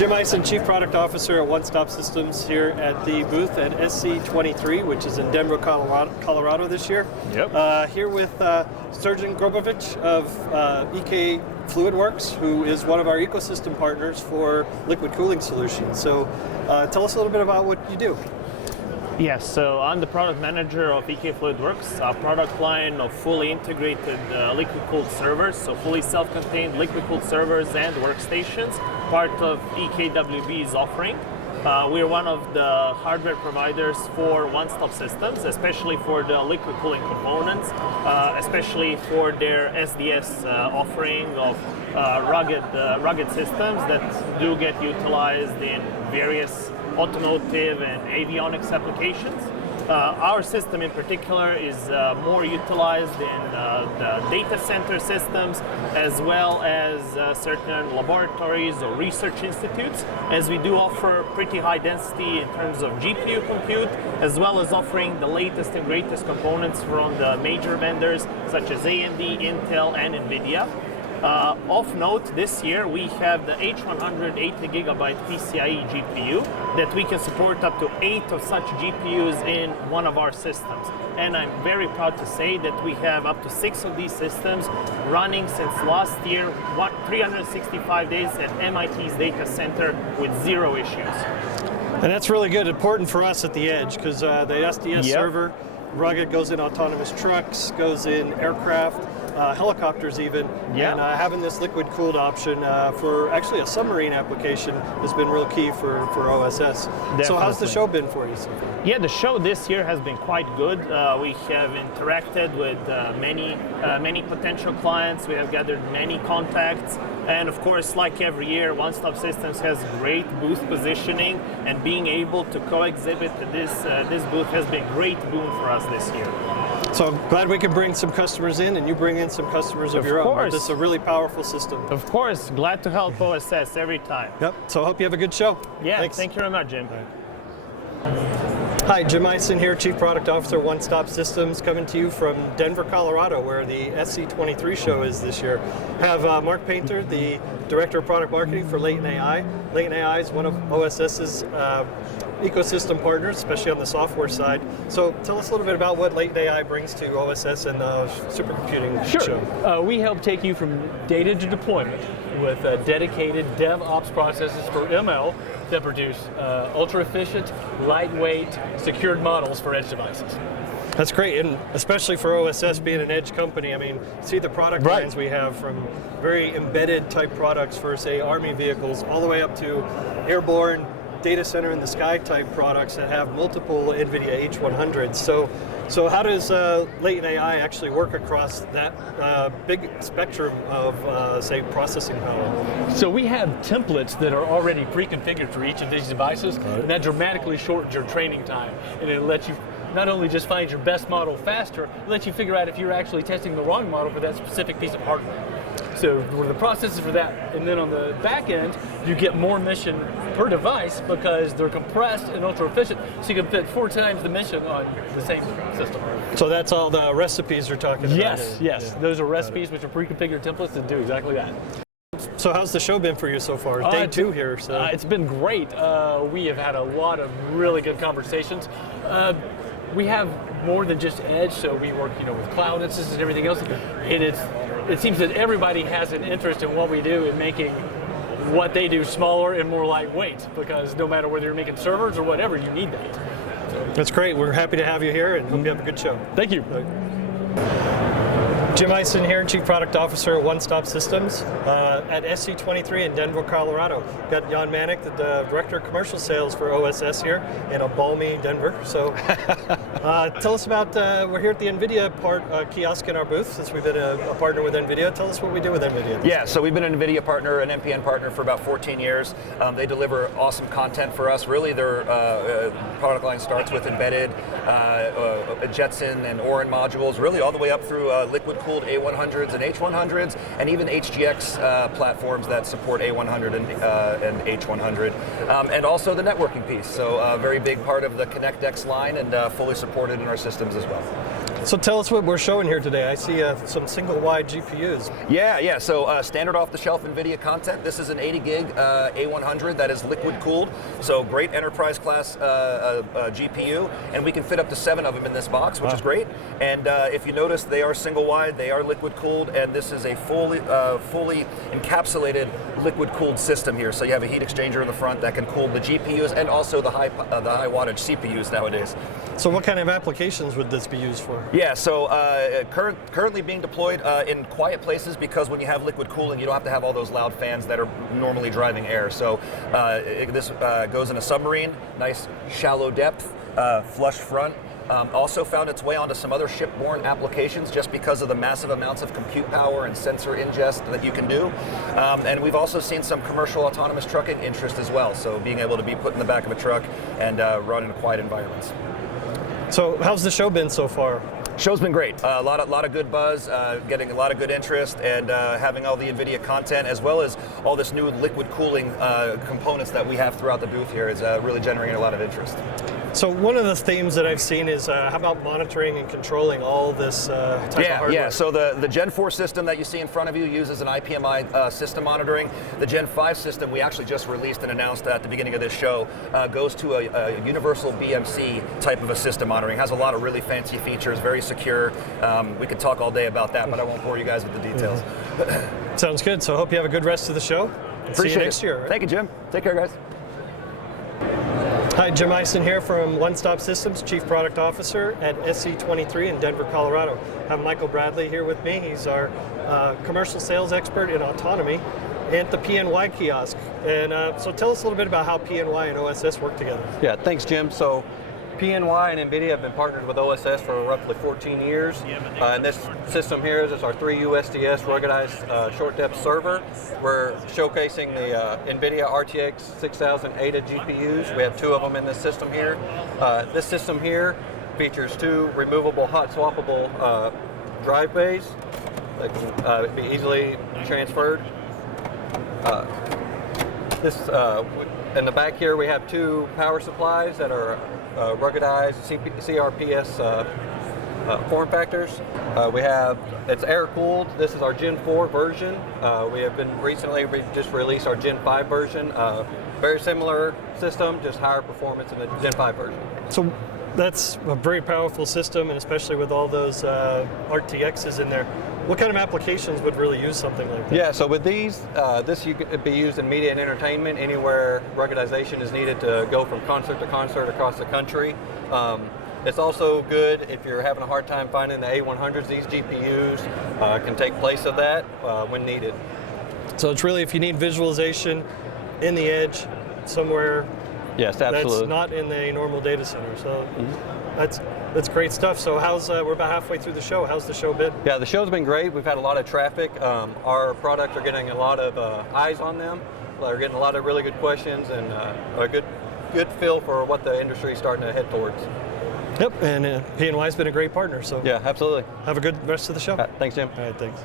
Jim Ison, Chief Product Officer at One Stop Systems here at the booth at SC23, which is in Denver, Colorado this year. Yep. Here with Srdjan Grbovic of EK FluidWorks, who is one of our ecosystem partners for liquid cooling solutions. So tell us a little bit about what you do. Yes, so I'm the product manager of EK FluidWorks, a product line of fully integrated liquid-cooled servers, so fully self-contained liquid-cooled servers and workstations, part of EKWB's offering. We're one of the hardware providers for one-stop systems, especially for the liquid cooling components, especially for their SDS offering of rugged systems that do get utilized in various automotive and avionics applications. Our system in particular is more utilized in the data center systems, as well as certain laboratories or research institutes, as we do offer pretty high density in terms of GPU compute, as well as offering the latest and greatest components from the major vendors such as AMD, Intel, and NVIDIA. Of note, this year we have the H100 80GB PCIe GPU that we can support up to 8 of such GPUs in one of our systems. And I'm very proud to say that we have up to 6 of these systems running since last year, 365 days at MIT's data center with 0 issues. And that's really good, important for us at the edge, because the SDS server, rugged, goes in autonomous trucks, goes in aircraft, helicopters even, and having this liquid-cooled option for actually a submarine application has been real key for OSS. Definitely. So how's the show been for you so far? Yeah, the show this year has been quite good. We have interacted with many potential clients. We have gathered many contacts, and of course, like every year, One Stop Systems has great booth positioning, and being able to co-exhibit this booth has been a great boon for us this year. So I'm glad we can bring some customers in, and you bring in some customers of your own. This is a really powerful system. Of course, glad to help OSS every time. Yep, so I hope you have a good show. Yeah, thanks. Thank you very much, Jim. Hi, Jim Ison here, Chief Product Officer, One Stop Systems, coming to you from Denver, Colorado, where the SC23 show is this year. I have Mark Painter, the Director of Product Marketing for LatentAI. LatentAI is one of OSS's ecosystem partners, especially on the software side. So tell us a little bit about what LatentAI brings to OSS and the supercomputing show. We help take you from data to deployment with dedicated DevOps processes for ML that produce ultra-efficient, lightweight, secured models for edge devices. That's great, and especially for OSS being an edge company. I mean, see the product lines we have, from very embedded type products for, say, Army vehicles, all the way up to airborne, data center in the sky type products that have multiple NVIDIA H100s. So how does LatentAI actually work across that big spectrum of, say, processing power? So we have templates that are already pre-configured for each of these devices, and that dramatically shortens your training time, and it lets you not only just find your best model faster, it lets you figure out if you're actually testing the wrong model for that specific piece of hardware. So the processes for that, and then on the back end, you get more mission per device because they're compressed and ultra efficient, so you can fit 4 times the mission on the same system. So that's all the recipes you're talking about? Yes, yes. Those are recipes which are pre-configured templates that do exactly that. So how's the show been for you so far? Day 2 here. So it's been great. We have had a lot of really good conversations. We have more than just edge, so we work, with cloud instances and everything else. And it seems that everybody has an interest in what we do in making what they do smaller and more lightweight, because no matter whether you're making servers or whatever, you need that. That's great. We're happy to have you here, and hope you have a good show. Thank you. Jim Ison here, Chief Product Officer at One Stop Systems at SC23 in Denver, Colorado. Got Jaan, Mannik, the Director of Commercial Sales for OSS here in a balmy Denver. So tell us about, we're here at the NVIDIA kiosk in our booth, since we've been a partner with NVIDIA. Tell us what we do with NVIDIA. Yeah, so we've been an NVIDIA partner, an NPN partner for about 14 years. They deliver awesome content for us. Really, their product line starts with embedded Jetson and Orin modules, really all the way up through liquid-cooled A100s and H100s, and even HGX platforms that support A100 and H100, and also the networking piece. So a very big part of the ConnectX line, and fully supported in our systems as well. So tell us what we're showing here today. I see some single-wide GPUs. Yeah. So standard off-the-shelf NVIDIA content. This is an 80 gig A100 that is liquid-cooled. So great enterprise-class GPU, and we can fit up to 7 of them in this box, which is great. And if you notice, they are single-wide, they are liquid-cooled, and this is a fully encapsulated liquid-cooled system here. So you have a heat exchanger in the front that can cool the GPUs and also the high wattage CPUs nowadays. So what kind of applications would this be used for? Yeah, so currently being deployed in quiet places, because when you have liquid cooling, you don't have to have all those loud fans that are normally driving air. So this goes in a submarine, nice shallow depth, flush front. Also found its way onto some other shipborne applications just because of the massive amounts of compute power and sensor ingest that you can do. And we've also seen some commercial autonomous trucking interest as well. So being able to be put in the back of a truck and run in quiet environments. So how's the show been so far? Show's been great. A lot of good buzz, getting a lot of good interest, and having all the NVIDIA content as well as all this new liquid cooling components that we have throughout the booth here is really generating a lot of interest. So one of the themes that I've seen is how about monitoring and controlling all this type of hardware? Yeah. So the Gen 4 system that you see in front of you uses an IPMI system monitoring. The Gen 5 system we actually just released and announced at the beginning of this show goes to a universal BMC type of a system monitoring. It has a lot of really fancy features, very secure. We could talk all day about that, but I won't bore you guys with the details. Sounds good. So I hope you have a good rest of the show. Appreciate See you next year. Right? Thank you, Jim. Take care, guys. Hi, Jim Ison here from One Stop Systems, Chief Product Officer at SC23 in Denver, Colorado. I have Michael Bradley here with me. He's our commercial sales expert in autonomy at the PNY kiosk. And so tell us a little bit about how PNY and OSS work together. Yeah, thanks, Jim. So PNY and NVIDIA have been partnered with OSS for roughly 14 years. And this system here is our 3 USDS ruggedized short depth server. We're showcasing the NVIDIA RTX 6000 ADA GPUs. We have 2 of them in this system here. This system here features 2 removable hot swappable drive bays that can be easily transferred. In the back here we have 2 power supplies that are ruggedized CRPS form factors. It's air cooled. This is our Gen 4 version. We have been recently just released our Gen 5 version. Very similar system, just higher performance in the Gen 5 version. So that's a very powerful system, and especially with all those RTXs in there. What kind of applications would really use something like that? Yeah, so with these, this you could be used in media and entertainment, anywhere ruggedization is needed to go from concert to concert across the country. It's also good if you're having a hard time finding the A100s. These GPUs can take place of that when needed. So it's really if you need visualization in the edge somewhere. Yes, absolutely. That's not in a normal data center. So that's great stuff. So we're about halfway through the show. How's the show been? Yeah, the show's been great. We've had a lot of traffic. Our products are getting a lot of eyes on them. They're getting a lot of really good questions and a good feel for what the industry is starting to head towards. Yep, and PNY's been a great partner. So yeah, absolutely. Have a good rest of the show. Thanks, Jim. All right, thanks.